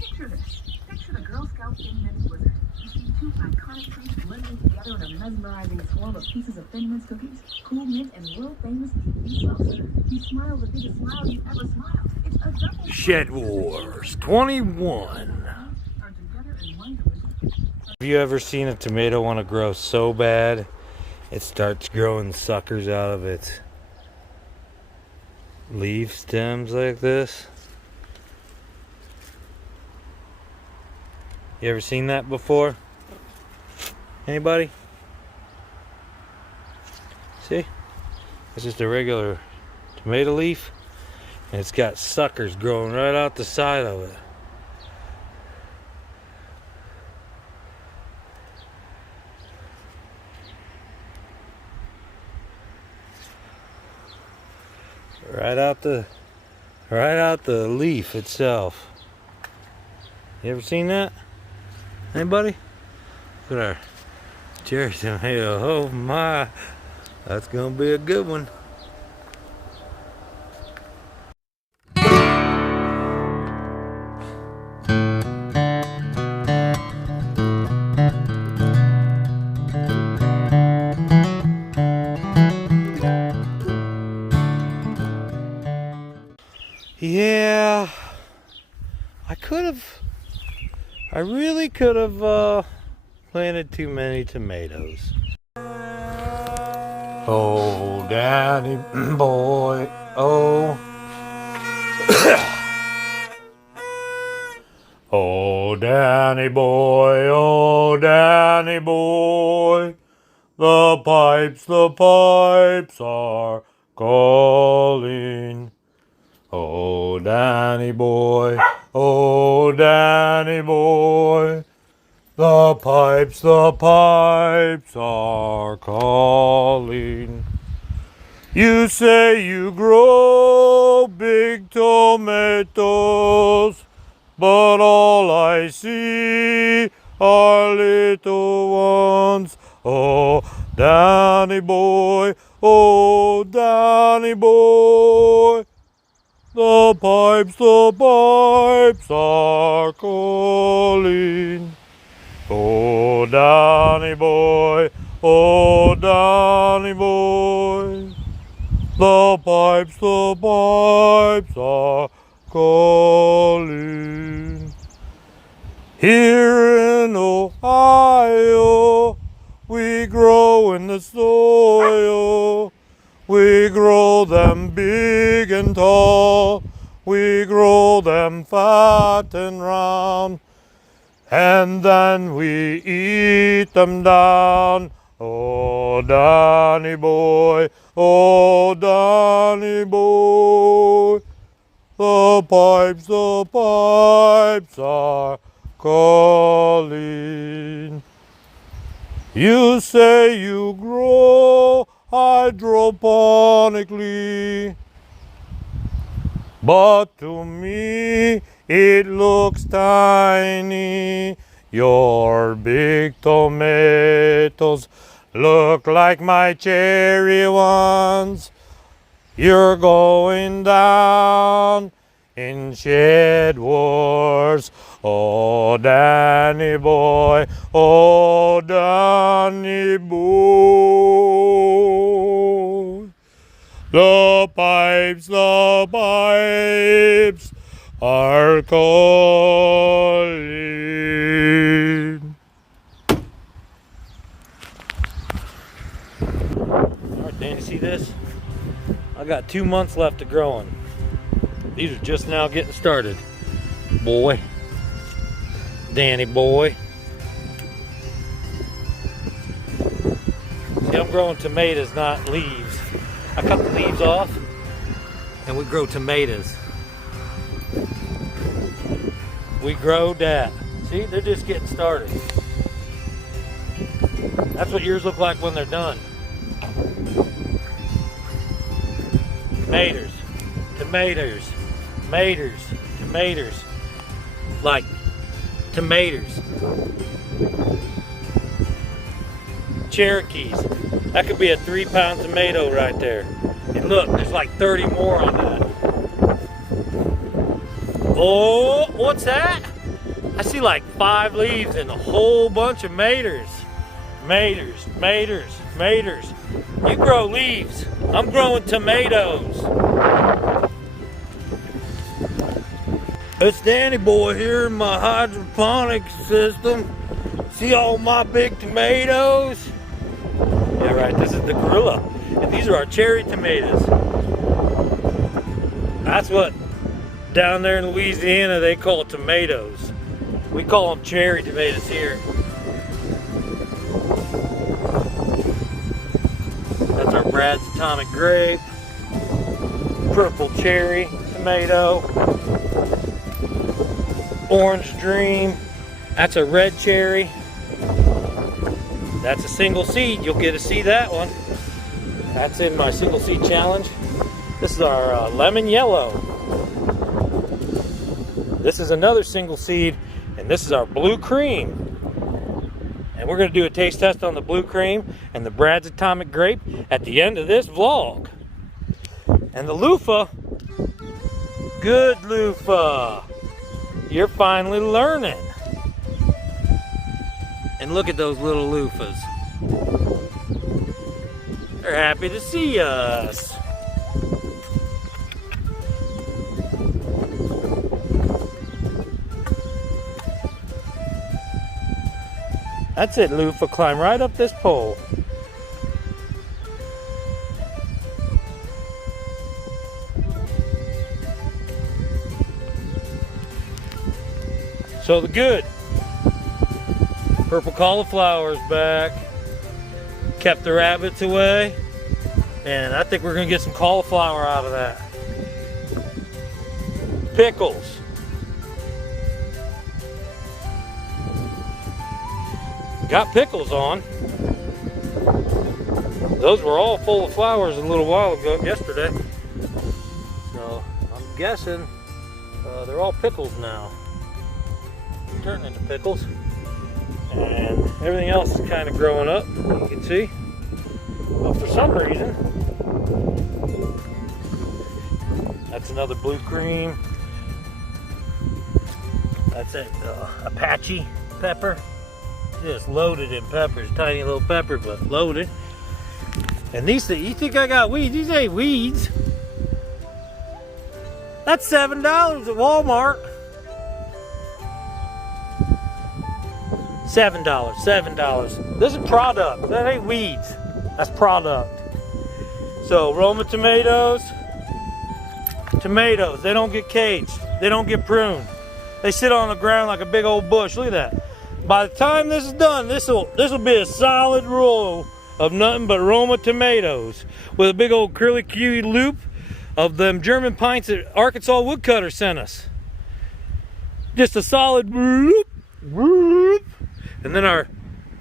Picture this. Picture the Girl Scout Thin Mints blizzard. You see two iconic trees blending together in a mesmerizing swarm of pieces of Thin Mints cookies, cool mint, and world-famous TV seltzer. You smile the biggest smile you've ever smiled. It's a double Shed Wars 21. Have you ever seen a tomato want to grow so bad it starts growing suckers out of its leaf stems like this? You ever seen that before? Anybody? See? It's just a regular tomato leaf, and it's got suckers growing right out the side of it. Right out the leaf itself. You ever seen that? Anybody? Look at our cherry tomato. Oh my, that's gonna be a good one. Yeah, I really could have planted too many tomatoes. Oh, Danny boy, oh. Oh, Danny boy, oh, Danny boy. The pipes are calling. Oh, Danny boy, oh, Danny boy. The pipes are calling. You say you grow big tomatoes, but all I see are little ones. Oh, Danny boy, oh, Danny boy. The pipes are calling. Oh, Danny boy, oh, Danny boy. The pipes are calling. Here in Ohio, we grow in the soil. We grow them big and tall. We grow them fat and round. And then we eat them down. Oh, Danny boy, oh, Danny boy. The pipes are calling. You say you grow hydroponically, but to me it looks tiny. Your big tomatoes look like my cherry ones. You're going down in Shed Wars. Oh, Danny boy, oh, Danny boy. The pipes are calling. All right, Danny, see this? I got 2 months left of growing. These are just now getting started. Boy. Danny boy. See, I'm growing tomatoes, not leaves. I cut the leaves off and we grow tomatoes. We grow that. See, they're just getting started. That's what yours look like when they're done. Tomatoes, tomatoes, tomatoes, tomatoes. Like tomatoes. Cherokees. That could be a 3-pound tomato right there. And look, there's like 30 more on that. Oh, what's that? I see like 5 leaves and a whole bunch of maters. Maters, maters, maters. You grow leaves. I'm growing tomatoes. It's Danny Boy here in my hydroponic system. See all my big tomatoes? Yeah, right, this is the gorilla. And these are our cherry tomatoes. That's what down there in Louisiana they call tomatoes. We call them cherry tomatoes here. That's our Brad's Atomic Grape. Purple cherry tomato. Orange Dream. That's a red cherry. That's a single seed. You'll get to see that one. That's in my single seed challenge. This is our lemon yellow. This is another single seed, and this is our blue cream. And we're going to do a taste test on the blue cream and the Brad's Atomic Grape at the end of this vlog. And the loofah, good loofah. You're finally learning. And look at those little loofahs. They're happy to see us. That's it, loofah. Climb right up this pole. So the good. Purple cauliflower's back. Kept the rabbits away. And I think we're gonna get some cauliflower out of that. Pickles. Got pickles on. Those were all full of flowers a little while ago, yesterday. So I'm guessing they're all pickles now. Turning into pickles. And everything else is kind of growing up, you can see. But for some reason, that's another blue cream. That's a Apache pepper. Just loaded in peppers, tiny little pepper, but loaded. And these things, you think I got weeds? These ain't weeds. That's $7 at Walmart. $7. This is product. That ain't weeds. That's product. So Roma tomatoes. Tomatoes. They don't get caged. They don't get pruned. They sit on the ground like a big old bush. Look at that. By the time this is done, this will be a solid row of nothing but Roma tomatoes with a big old curly Q loop of them German pints that Arkansas woodcutter sent us. Just a solid whoop, whoop. And then our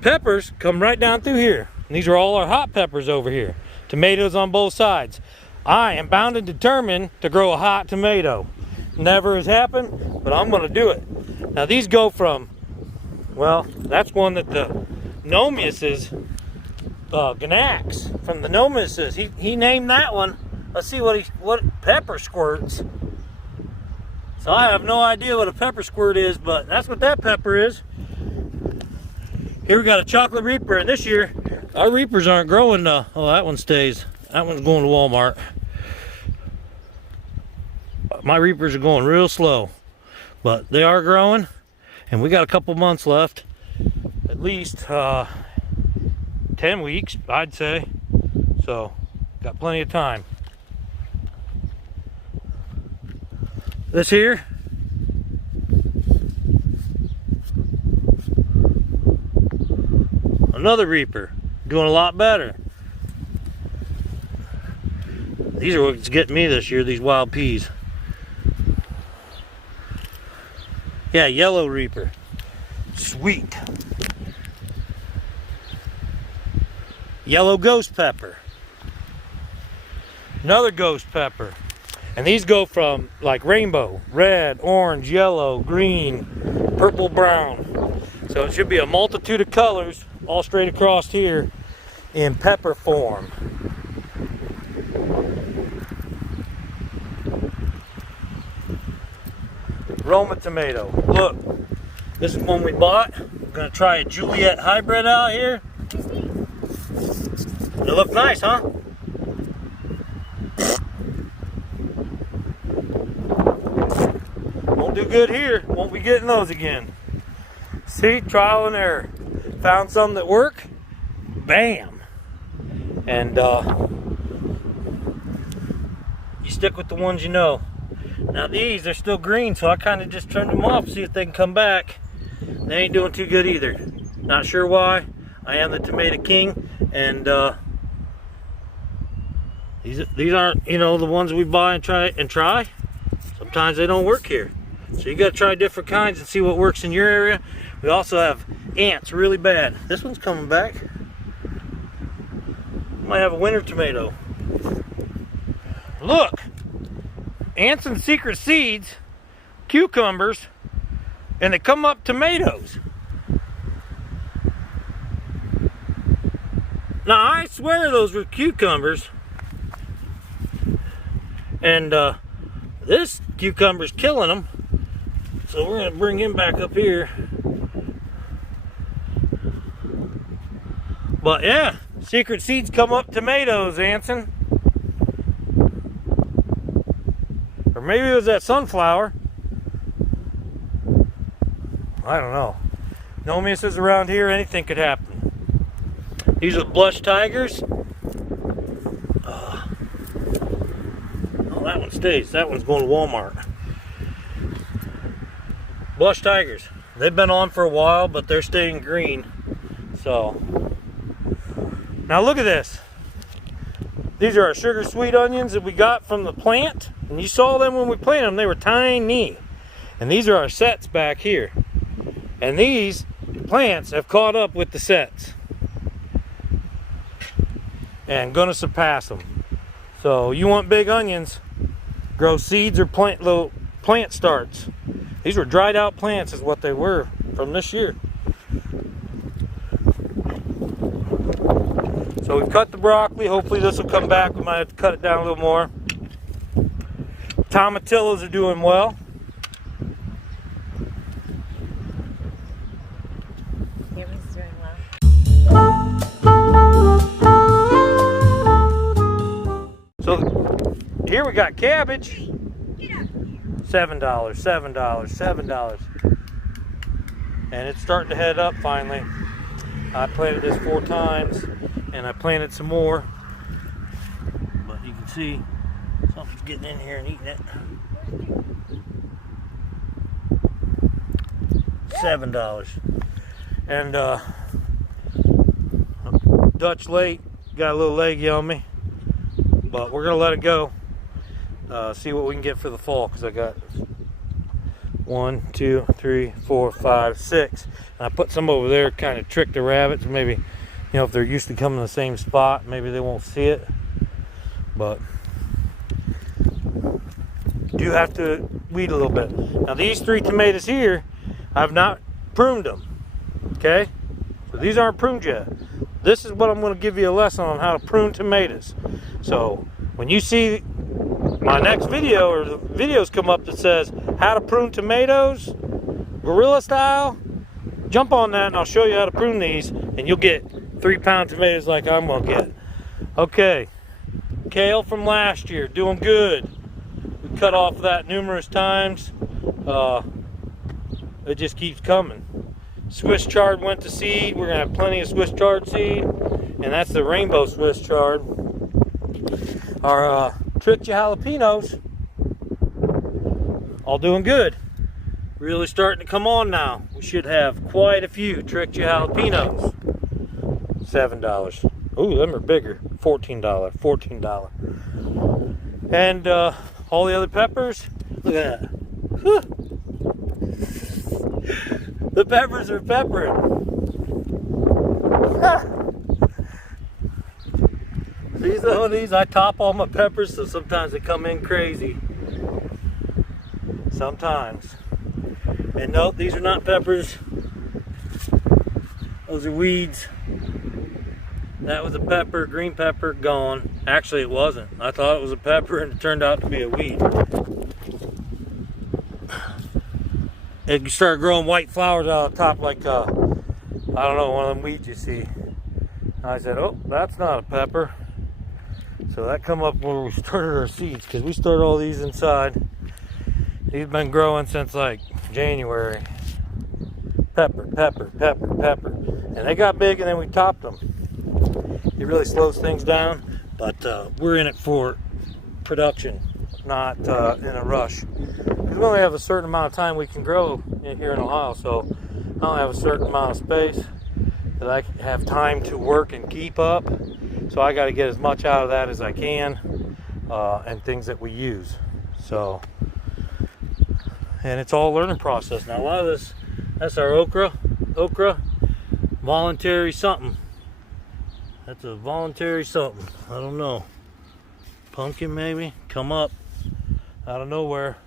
peppers come right down through here. And these are all our hot peppers over here. Tomatoes on both sides. I am bound and determined to grow a hot tomato. Never has happened, but I'm going to do it. Now these go from, well, that's one that the Nomiuses, Ganax from the Nomiuses, he named that one. Let's see what pepper squirts. So I have no idea what a pepper squirt is, but that's what that pepper is. Here we got a chocolate reaper, and this year our reapers aren't growing. Oh, that one stays. That one's going to Walmart. My reapers are going real slow, but they are growing, and we got a couple months left, at least 10 weeks, I'd say. So, got plenty of time. This here, another reaper, doing a lot better. These are what's getting me this year, these wild peas. Yeah, yellow reaper. Sweet. Yellow ghost pepper. Another ghost pepper. And these go from like rainbow, red, orange, yellow, green, purple, brown. So it should be a multitude of colors all straight across here in pepper form. Roma tomato. Look, This is one we bought. We're gonna try a Juliet hybrid out here. They look nice, huh? Won't do good here. Won't be getting those again. See, trial and error. Found some that work. Bam. And you stick with the ones you know. Now these are still green, so I kind of just turned them off to see if they can come back. They ain't doing too good either. Not sure why. I am the tomato king, and these aren't, you know, the ones we buy and try. Sometimes they don't work here, so you got to try different kinds and see what works in your area. We also have ants really bad. This one's coming back. Might have a winter tomato. Look, ants and secret seeds, cucumbers, and they come up tomatoes. Now I swear those were cucumbers, and this cucumber's killing them. So we're gonna bring him back up here. But yeah, secret seeds come up tomatoes, Anson. Or maybe it was that sunflower. I don't know. No misses around here, anything could happen. These are blush tigers. Oh, that one stays. That one's going to Walmart. Blush tigers. They've been on for a while, but they're staying green. So, now look at this. These are our sugar sweet onions that we got from the plant. And you saw them when we planted them. They were tiny. And these are our sets back here. And these plants have caught up with the sets. And gonna surpass them. So you want big onions, grow seeds or plant little plant starts. These were dried out plants is what they were from this year. So we've cut the broccoli. Hopefully this will come back. We might have to cut it down a little more. Tomatillos are doing well. Everything's doing well. So here we got cabbage. $7, $7. And it's starting to head up finally. I planted this 4 times and I planted some more. But you can see something's getting in here and eating it. $7. And Dutch late, got a little leggy on me. But we're gonna let it go. See what we can get for the fall, because I got 1, 2, 3, 4, 5, 6. And I put some over there, kind of trick the rabbits. Maybe, you know, if they're used to coming to the same spot, maybe they won't see it. But you do have to weed a little bit. Now these 3 tomatoes here, I've not pruned them. Okay? So these aren't pruned yet. This is what I'm going to give you a lesson on how to prune tomatoes. So when you see my next video, or the videos come up that says how to prune tomatoes guerrilla style, jump on that and I'll show you how to prune these, and you'll get 3-pound tomatoes like I'm gonna get. Okay, kale from last year, doing good. We cut off that numerous times. It just keeps coming. Swiss chard went to seed. We're gonna have plenty of Swiss chard seed, and that's the rainbow Swiss chard. Our tricked jalapenos, all doing good. Really starting to come on now. We should have quite a few tricked jalapenos. $7. Ooh, them are bigger. $14. And all the other peppers, look at that. Whew. The peppers are peppering. See some of these? I top all my peppers, so sometimes they come in crazy. Sometimes. And nope, these are not peppers. Those are weeds. That was a pepper, green pepper, gone. Actually, it wasn't. I thought it was a pepper and it turned out to be a weed. it started growing white flowers out of the top, like I don't know, one of them weeds you see. And I said, oh, that's not a pepper. So that come up where we started our seeds, because we started all these inside. These been growing since like January. Pepper, pepper, pepper, pepper. And they got big and then we topped them. It really slows things down, but we're in it for production, not in a rush. Because we only have a certain amount of time we can grow here in Ohio, so I only have a certain amount of space that I have time to work and keep up. So I got to get as much out of that as I can, and things that we use. So, and it's all a learning process. Now a lot of this, that's our okra, voluntary something. That's a voluntary something. I don't know. Pumpkin maybe, come up out of nowhere.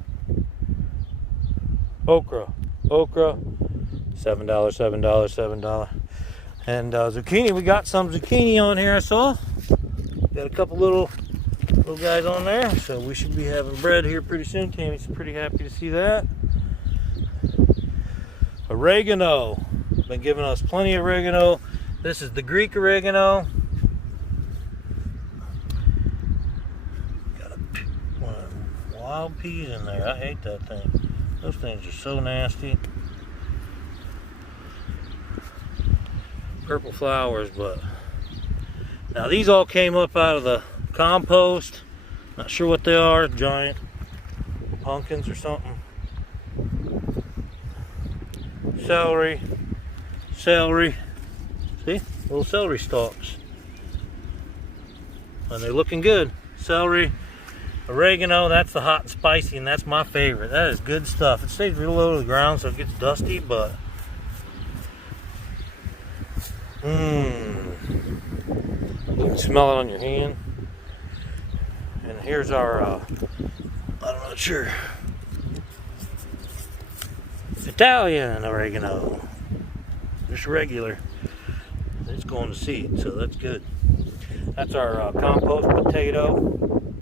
Okra, $7, $7. And zucchini, we got some zucchini on here, I saw. Got a couple little guys on there, so we should be having bread here pretty soon. Tammy's pretty happy to see that. Oregano, been giving us plenty of oregano. This is the Greek oregano. Got one of them wild peas in there. I hate that thing. Those things are so nasty. Purple flowers, but now these all came up out of the compost. Not sure what they are, giant pumpkins or something. Celery, see, little celery stalks, and they're looking good. Celery, oregano, that's the hot and spicy, and that's my favorite. That is good stuff. It stays real low to the ground so it gets dusty, but you can smell it on your hand. And here's our I'm not sure, Italian oregano, just regular. It's going to seed, so that's good. That's our compost potato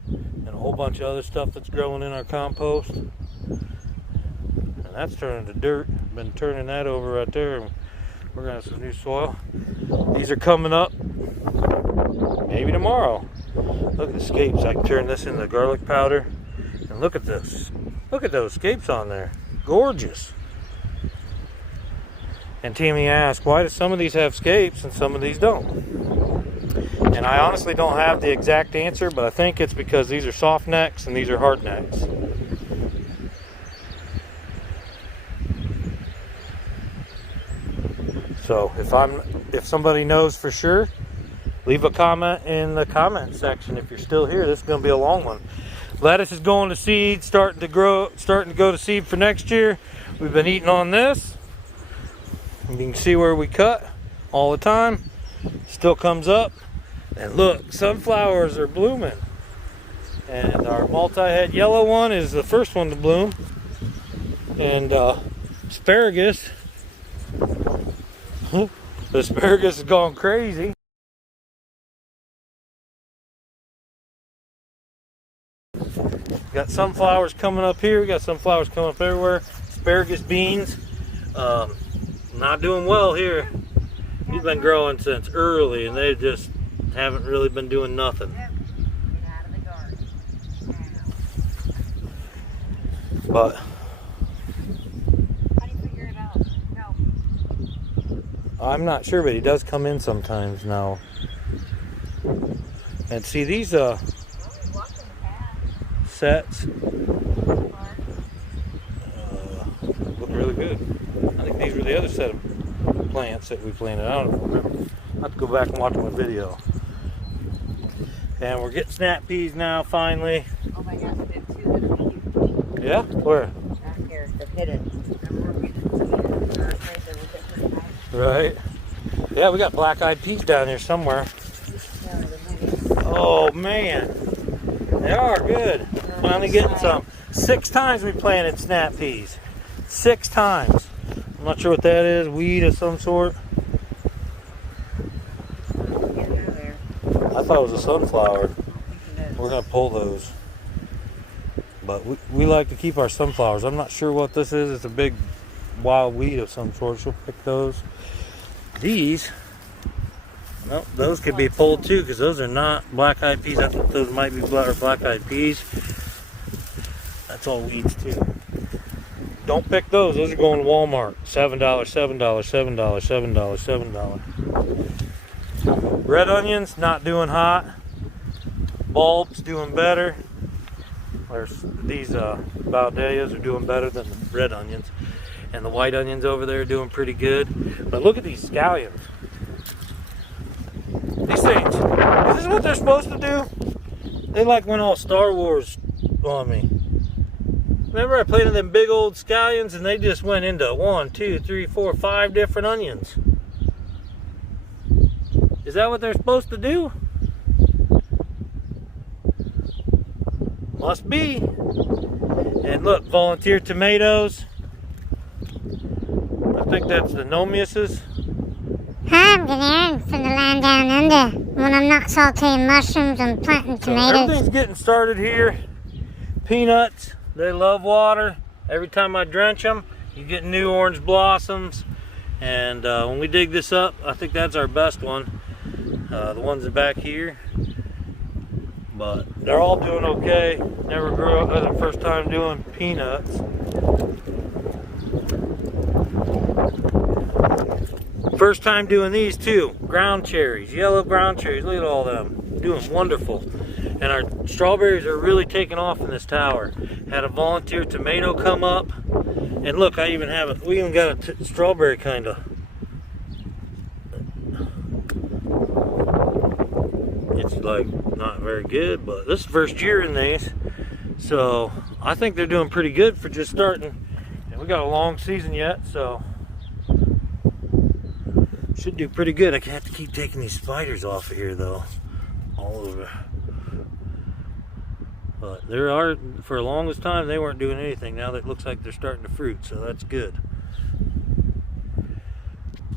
and a whole bunch of other stuff that's growing in our compost. And that's turning to dirt. Been turning that over right there, and we're gonna have some new soil. These are coming up maybe tomorrow. Look at the scapes. I can turn this into garlic powder. And look at this. Look at those scapes on there. Gorgeous. And Tammy asked, why do some of these have scapes and some of these don't? And I honestly don't have the exact answer, but I think it's because these are soft necks and these are hard necks. So if somebody knows for sure, leave a comment in the comment section. If you're still here, this is going to be a long one. Lettuce is going to seed, starting to go to seed for next year. We've been eating on this. You can see where we cut all the time. Still comes up. And look, sunflowers are blooming. And our multi-head yellow one is the first one to bloom. And asparagus. The asparagus is going crazy. Got sunflowers coming up here. We got sunflowers coming up everywhere. Asparagus beans. Not doing well here. They've been growing since early and they just haven't really been doing nothing. Get out of the garden. But How do you figure it out? No. I'm not sure, but he does come in sometimes now. And see these sets look really good. I think these were the other set of plants that we planted. I don't remember. I'll have to go back and watch my video. And we're getting snap peas now, finally. Oh my gosh, we have two that are cute. Yeah? Where? Back here, they're hidden. Right. Yeah, we got black-eyed peas down here somewhere. Oh man, they are good. Finally getting some. 6 times we planted snap peas. 6 times. I'm not sure what that is. Weed of some sort. I thought it was a sunflower. We're gonna pull those. But we like to keep our sunflowers. I'm not sure what this is. It's a big wild weed of some sort. She'll pick those. These, well, those could be pulled too, because those are not black-eyed peas. I thought those might be black-eyed peas. That's all weeds too. Don't pick those. Those are going to Walmart. $7, $7, $7, $7, $7. Red onions, not doing hot. Bulbs doing better. There's these Valdelias are doing better than the red onions. And the white onions over there are doing pretty good. But look at these scallions. These things, is this what they're supposed to do? They like went all Star Wars on me. Remember I planted them big old scallions and they just went into 1, 2, 3, 4, 5 different onions. Is that what they're supposed to do? Must be. And look, volunteer tomatoes. I think that's the nomiuses. Hi, I'm Aaron from the land down under. When I'm not sauteing mushrooms, I'm planting tomatoes. So everything's getting started here. Peanuts, they love water. Every time I drench them, you get new orange blossoms. And when we dig this up, I think that's our best one. The ones back here. But they're all doing okay. Never grew up. That's the first time doing peanuts. First time doing these too. Ground cherries, yellow ground cherries. Look at all them. Doing wonderful. And our strawberries are really taking off in this tower. Had a volunteer tomato come up. And look, I even have it. We even got a strawberry kind of. It's like not very good, but this is the first year in these. So I think they're doing pretty good for just starting. And we got a long season yet, so should do pretty good. I have to keep taking these spiders off of here though, all over. But there are, for the longest time, they weren't doing anything. Now that it looks like they're starting to fruit, so that's good.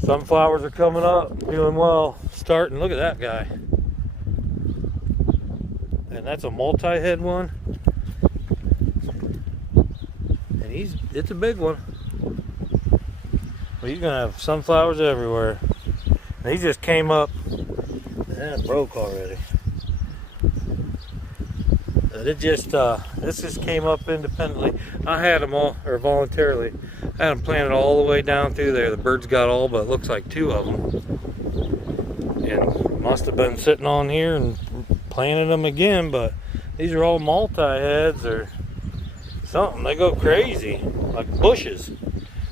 Sunflowers are coming up, doing well. Starting, look at that guy. And that's a multi-head one. And it's a big one. But you're gonna have sunflowers everywhere. And he just came up, and it broke already. But this just came up independently. I had them all, or voluntarily. I had them planted all the way down through there. The birds got all but looks like 2 of them. And must have been sitting on here and planted them again, but these are all multi-heads or something. They go crazy, like bushes.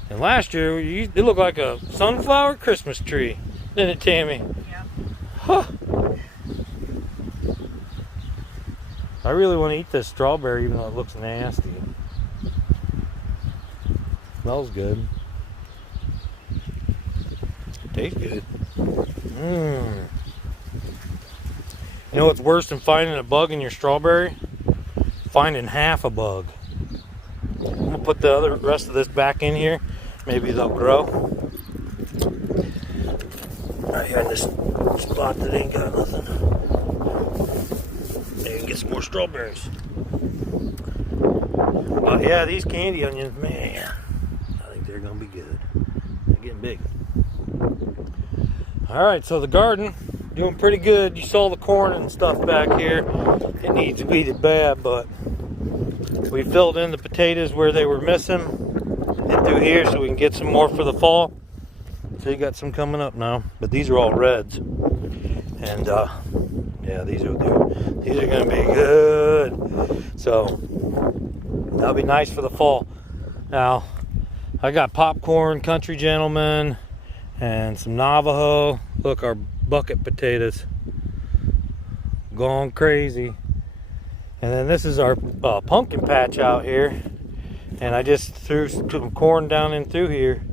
And last year, it looked like a sunflower Christmas tree, didn't it, Tammy? Yeah. Huh. I really want to eat this strawberry, even though it looks nasty. Smells good. Tastes good. Mmm. You know what's worse than finding a bug in your strawberry? Finding half a bug. I'm gonna put the rest of this back in here. Maybe they'll grow. Right here in this spot that ain't got nothing. Maybe get some more strawberries. But yeah, these candy onions, man, I think they're gonna be good. They're getting big. All right, so the garden doing pretty good. You saw the corn and stuff back here. It needs weeded bad, but we filled in the potatoes where they were missing and through here so we can get some more for the fall. So you got some coming up now, but these are all reds. And yeah, these are gonna be good. So that'll be nice for the fall. Now I got popcorn, country gentleman, and some Navajo. Look, our bucket potatoes gone crazy. And then this is our pumpkin patch out here, and I just threw some corn down in through here,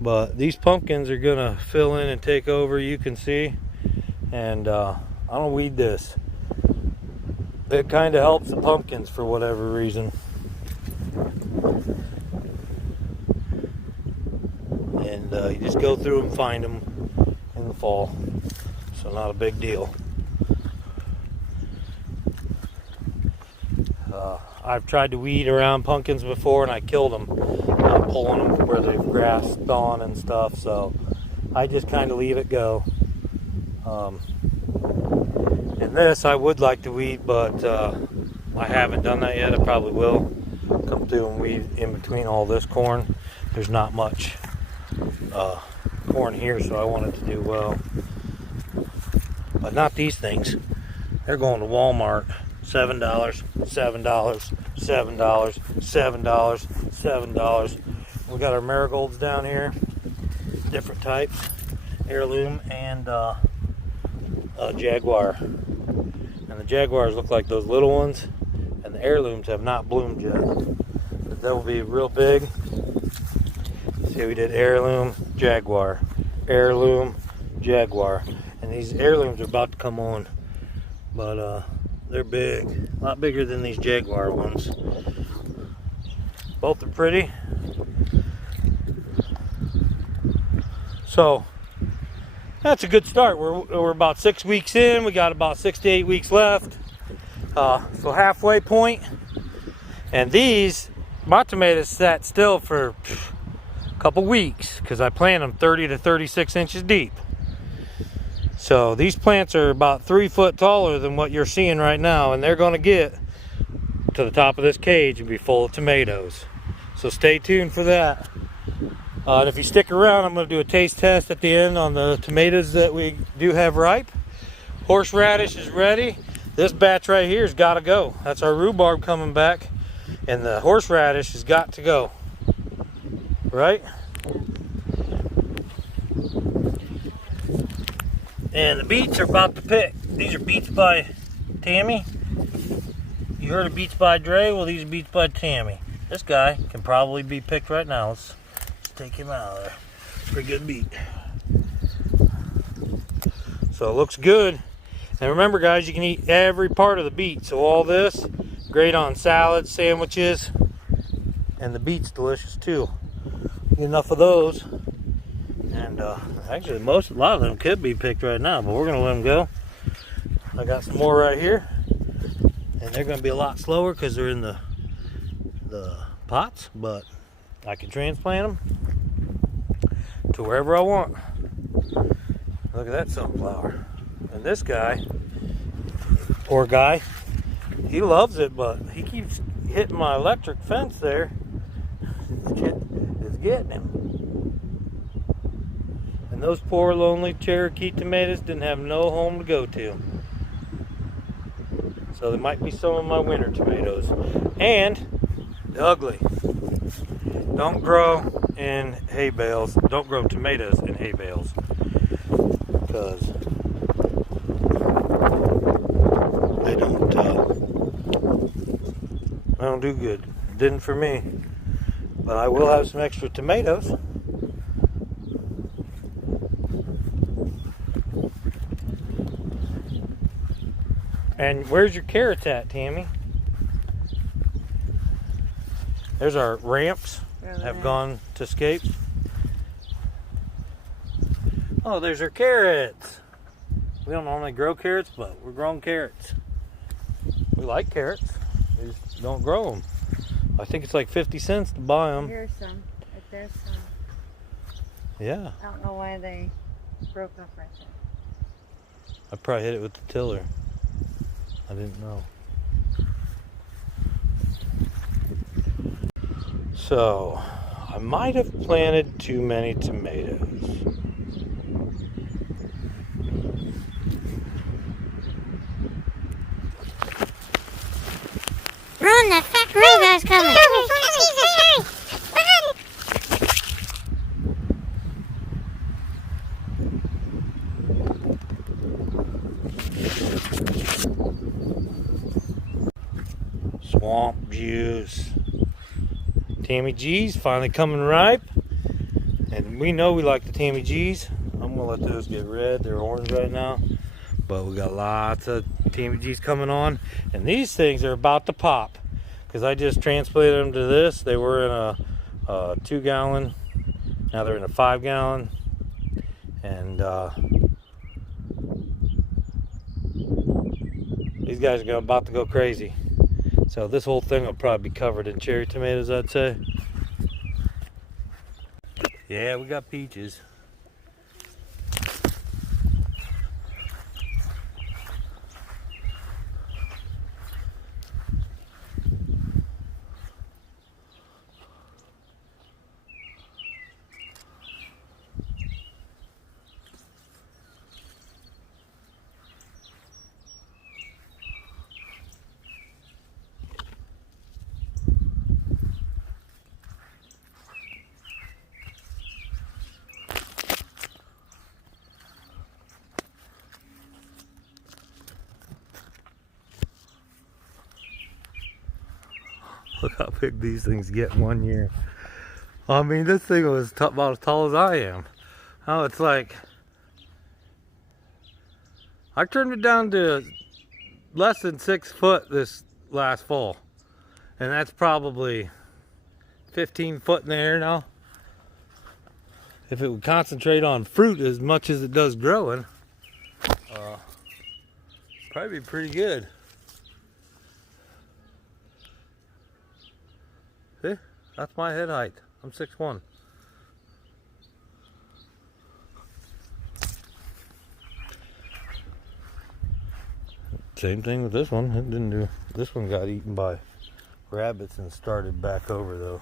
but these pumpkins are gonna fill in and take over, you can see. And I don't weed this. It kind of helps the pumpkins for whatever reason. And you just go through and find them in the fall, so not a big deal. I've tried to weed around pumpkins before and I killed them, pulling them where they've grassed on and stuff. So I just kind of leave it go. And this I would like to weed, but I haven't done that yet. I probably will come through and weed in between all this corn. There's not much corn here, so I want it to do well. But not these things. They're going to Walmart. $7, $7, $7, $7, $7. We got our marigolds down here, different types, heirloom and jaguar. And the jaguars look like those little ones, and the heirlooms have not bloomed yet. But they'll be real big. See, we did heirloom, jaguar, heirloom, jaguar, and these heirlooms are about to come on, but they're big, a lot bigger than these jaguar ones. Both are pretty. So that's a good start. We're about 6 weeks in. We got about 6 to 8 weeks left. So halfway point. And these, my tomatoes sat still for a couple weeks because I planted them 30 to 36 inches deep. So these plants are about 3 foot taller than what you're seeing right now, and they're going to get to the top of this cage and be full of tomatoes. So stay tuned for that. And if you stick around, I'm going to do a taste test at the end on the tomatoes that we do have ripe. Horseradish is ready. This batch right here has got to go. That's our rhubarb coming back, and the horseradish has got to go. Right? And the beets are about to pick. These are beets by Tammy. You heard of beets by Dre? Well, these are beets by Tammy. This guy can probably be picked right now. Let's take him out of there. Pretty good beet. So it looks good. And remember, guys, you can eat every part of the beet. So all this, great on salads, sandwiches, and the beet's delicious too. Get enough of those. And actually, a lot of them could be picked right now, but we're gonna let them go. I got some more right here, and they're gonna be a lot slower because they're in the pots, but I can transplant them to wherever I want. Look at that sunflower. And this guy, poor guy, he loves it, but he keeps hitting my electric fence there. It's getting him. And those poor lonely Cherokee tomatoes didn't have no home to go to. So there might be some of my winter tomatoes. And the ugly. Don't grow in hay bales. Don't grow tomatoes in hay bales. Because they don't do good. It didn't for me. But I will have some extra tomatoes. And where's your carrots at, Tammy? There's our ramps have gone to scape. Oh, there's our carrots. We don't normally grow carrots, but we're growing carrots. We like carrots. We just don't grow them. I think it's like 50 cents to buy them. Here's some. There's some. Yeah. I don't know why they broke up right there. I probably hit it with the tiller. I didn't know. So, I might have planted too many tomatoes. Run, the fat radar's coming. Jesus, hurry! Run! Swamp juice. Tammy G's finally coming ripe. And we know we like the Tammy G's. I'm gonna let those get red. They're orange right now. But we got lots of Tammy G's coming on. And these things are about to pop. Because I just transplanted them to this. They were in a 2 gallon. Now they're in a 5 gallon. And these guys are about to go crazy. So this whole thing will probably be covered in cherry tomatoes, I'd say. Yeah, we got peaches. Look how big these things get in 1 year. I mean, this thing was about as tall as I am. Oh, it's like, I turned it down to less than 6 foot this last fall. And that's probably 15 foot in the air now. If it would concentrate on fruit as much as it does growing, probably be pretty good. See, that's my head height. I'm 6'1". Same thing with this one. It didn't do. This one got eaten by rabbits and started back over though.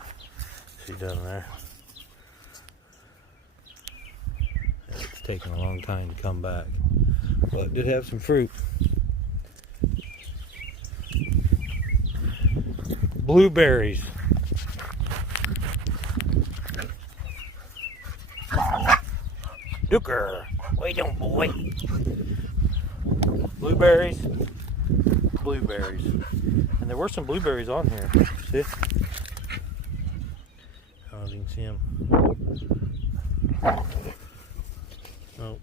See down there. It's taken a long time to come back, but it did have some fruit. Blueberries. Dooker, wait on boy. Blueberries. Blueberries. And there were some blueberries on here. See? I don't know if you can see them. Nope.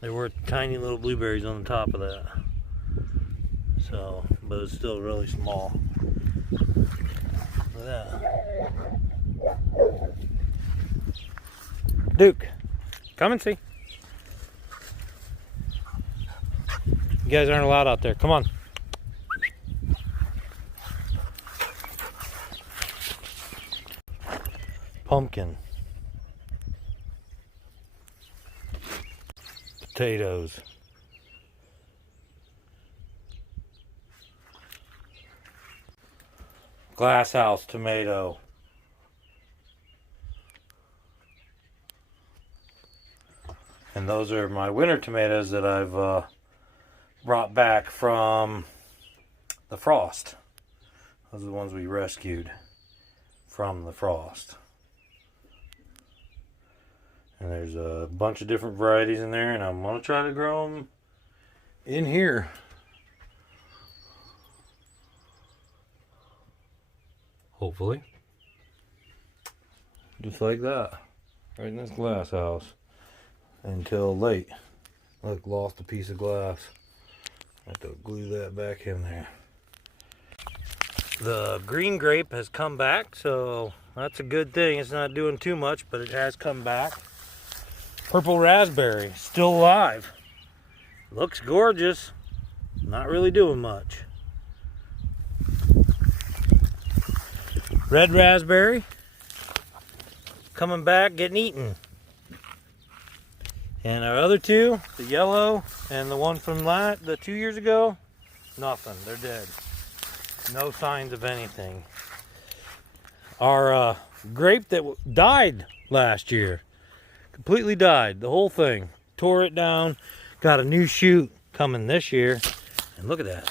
There were tiny little blueberries on the top of that. So, but it's still really small. Look at that. Duke, come and see. You guys aren't allowed out there. Come on. Pumpkin. Potatoes. Glasshouse tomato. And those are my winter tomatoes that I've brought back from the frost. Those are the ones we rescued from the frost. And there's a bunch of different varieties in there, and I'm going to try to grow them in here. Hopefully. Just like that. Right in this glass house. Until late. Look, lost a piece of glass. I have to glue that back in there. The green grape has come back, so that's a good thing. It's not doing too much, but it has come back. Purple raspberry, still alive. Looks gorgeous. Not really doing much. Red raspberry, coming back, getting eaten. And our other two, the yellow and the one from the 2 years ago, nothing. They're dead. No signs of anything. Our grape that died last year, completely died. The whole thing. Tore it down. Got a new shoot coming this year. And look at that.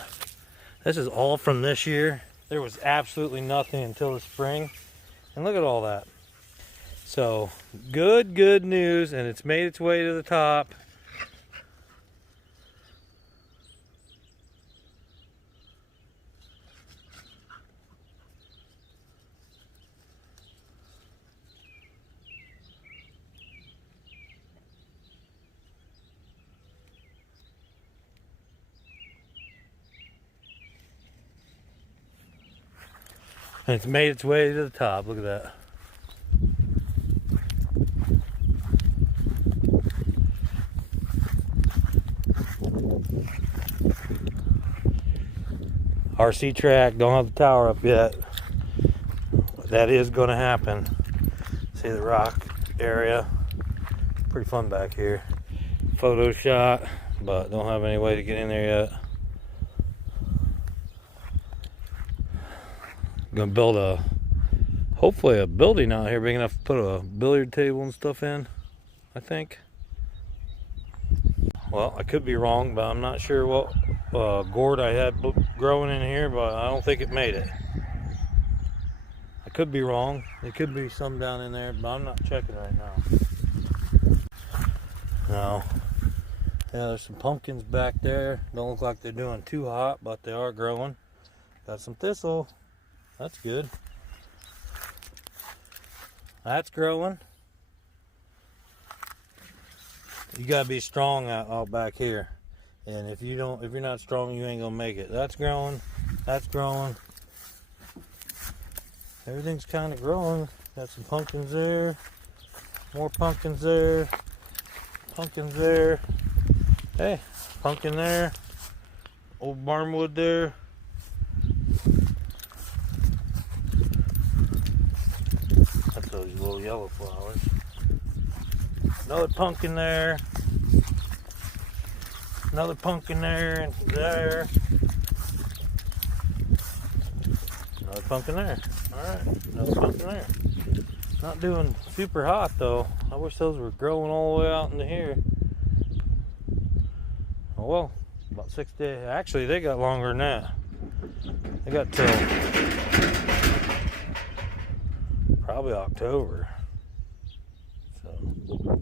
This is all from this year. There was absolutely nothing until the spring. And look at all that. So, good news, and it's made its way to the top. And it's made its way to the top. Look at that. RC track, don't have the tower up yet. That is going to happen. See the rock area. Pretty fun back here. Photo shot, but don't have any way to get in there yet. Gonna build hopefully a building out here big enough to put a billiard table and stuff in, I think. Well, I could be wrong, but I'm not sure what gourd I had growing in here, but I don't think it made it. I could be wrong. There could be some down in there, but I'm not checking right now. No. Yeah, there's some pumpkins back there. Don't look like they're doing too hot, but they are growing. Got some thistle. That's good. That's growing. You gotta be strong out back here. And if you're not strong, you ain't gonna make it. That's growing. That's growing. Everything's kind of growing. Got some pumpkins there. More pumpkins there. Pumpkins there. Hey, pumpkin there. Old barnwood there. That's those little yellow flowers. Another pumpkin there. Another pumpkin there and there. Another pumpkin there. Alright, another pumpkin there. Not doing super hot though. I wish those were growing all the way out into here. Oh well, about 6 days. Actually, they got longer than that. They got till probably October. So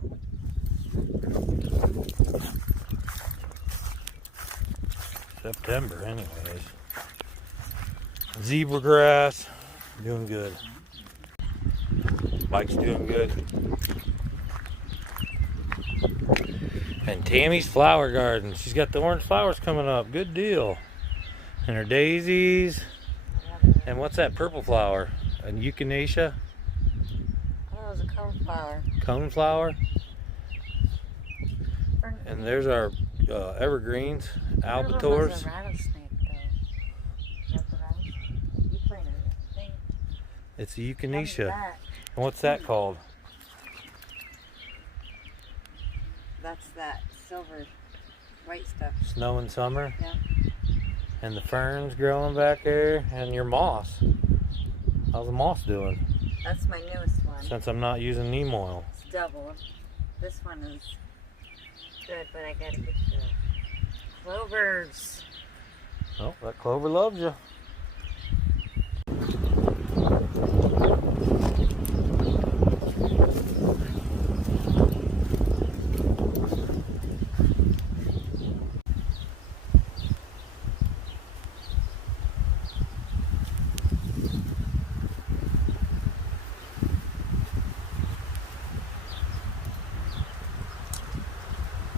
September anyways. Zebra grass, doing good. Mike's doing good. And Tammy's flower garden. She's got the orange flowers coming up. Good deal. And her daisies. And what's that purple flower? A echinacea? Oh, it was a coneflower. Coneflower. And there's our evergreens, albators. Was a rattlesnake, though. That's a rattlesnake. You planted it. Thing. It's a echinacea. And what's that called? That's that silver white stuff. Snow and summer. Yeah. And the ferns growing back there, and your moss. How's the moss doing? That's my newest one. Since I'm not using neem oil. It's double. This one is good, but I gotta get the clovers. Oh, that clover loves you.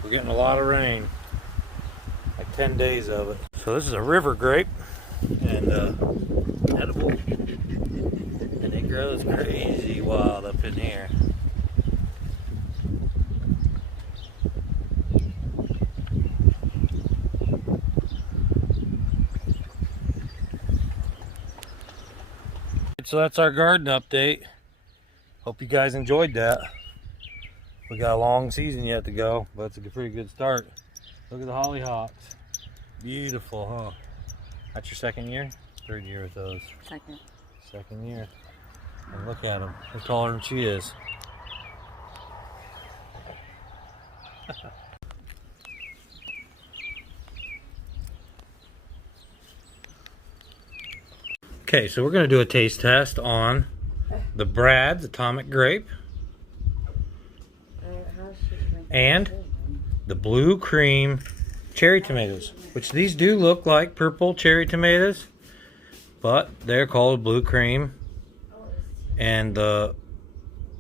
We're getting a lot of rain, like 10 days of it. So this is a river grape, and edible, and it grows crazy wild up in here. So that's our garden update. Hope you guys enjoyed that. We got a long season yet to go, but it's a pretty good start. Look at the hollyhocks. Beautiful, huh? That's your second year? Third year with those. Second. Second year. And look at them. They're taller than she is. Okay, so we're going to do a taste test on the Brad's Atomic Grape and the Blue Cream Cherry Tomatoes, which these do look like purple cherry tomatoes, but they're called Blue Cream, and the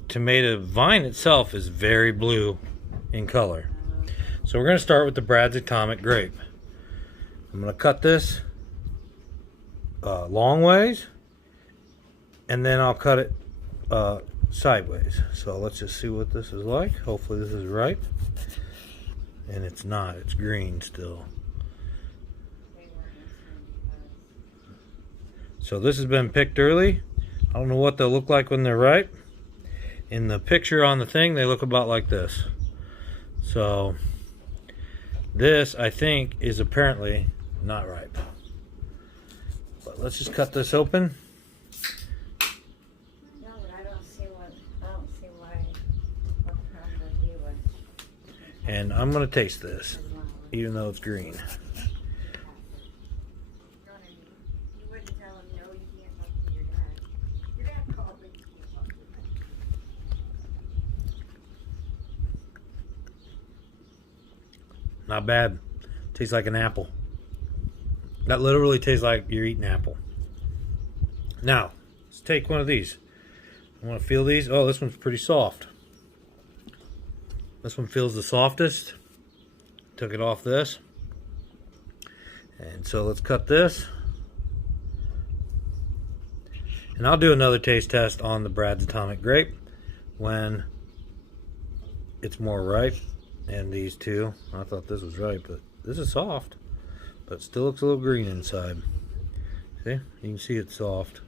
tomato vine itself is very blue in color. So we're going to start with the Brad's Atomic Grape. I'm going to cut this long ways, and then I'll cut it sideways. So let's just see what this is like. Hopefully this is ripe, and it's not. It's green still. So this has been picked early. I don't know what they'll look like when they're ripe. In the picture on the thing, they look about like this. So this, I think, is apparently not ripe. But let's just cut this open. No, but I don't see why what problem would be with. And I'm gonna taste this, even though it's green. You wouldn't tell him no, you can't talk to your dad. Your dad called me. You can't talk to your dad. Not bad. Tastes like an apple. That literally tastes like you're eating apple. Now, let's take one of these. I want to feel these. Oh, this one's pretty soft. This one feels the softest. Took it off this. And so let's cut this. And I'll do another taste test on the Brad's Atomic Grape when it's more ripe. And these two, I thought this was ripe, but this is soft. But it still looks a little green inside. See? You can see it's soft.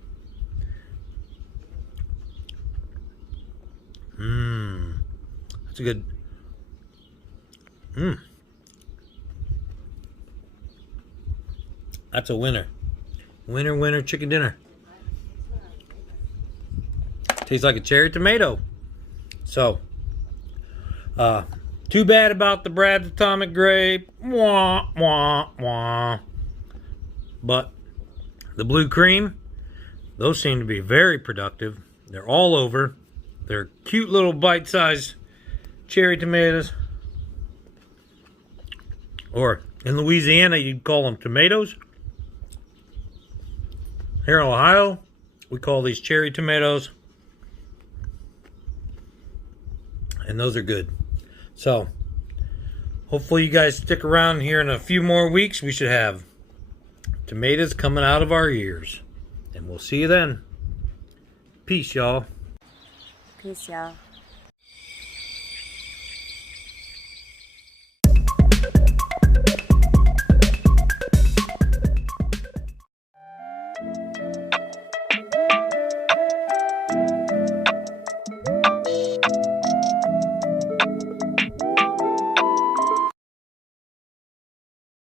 That's a good. That's a winner. Winner, winner, chicken dinner. Tastes like a cherry tomato. So, too bad about the Brad's Atomic Grape. Wah, wah, wah. But the blue cream, those seem to be very productive. They're all over. They're cute little bite-sized cherry tomatoes. Or in Louisiana, you'd call them tomatoes. Here in Ohio, we call these cherry tomatoes. And those are good. So, hopefully you guys stick around here in a few more weeks. We should have tomatoes coming out of our ears. And we'll see you then. Peace, y'all. Peace, y'all.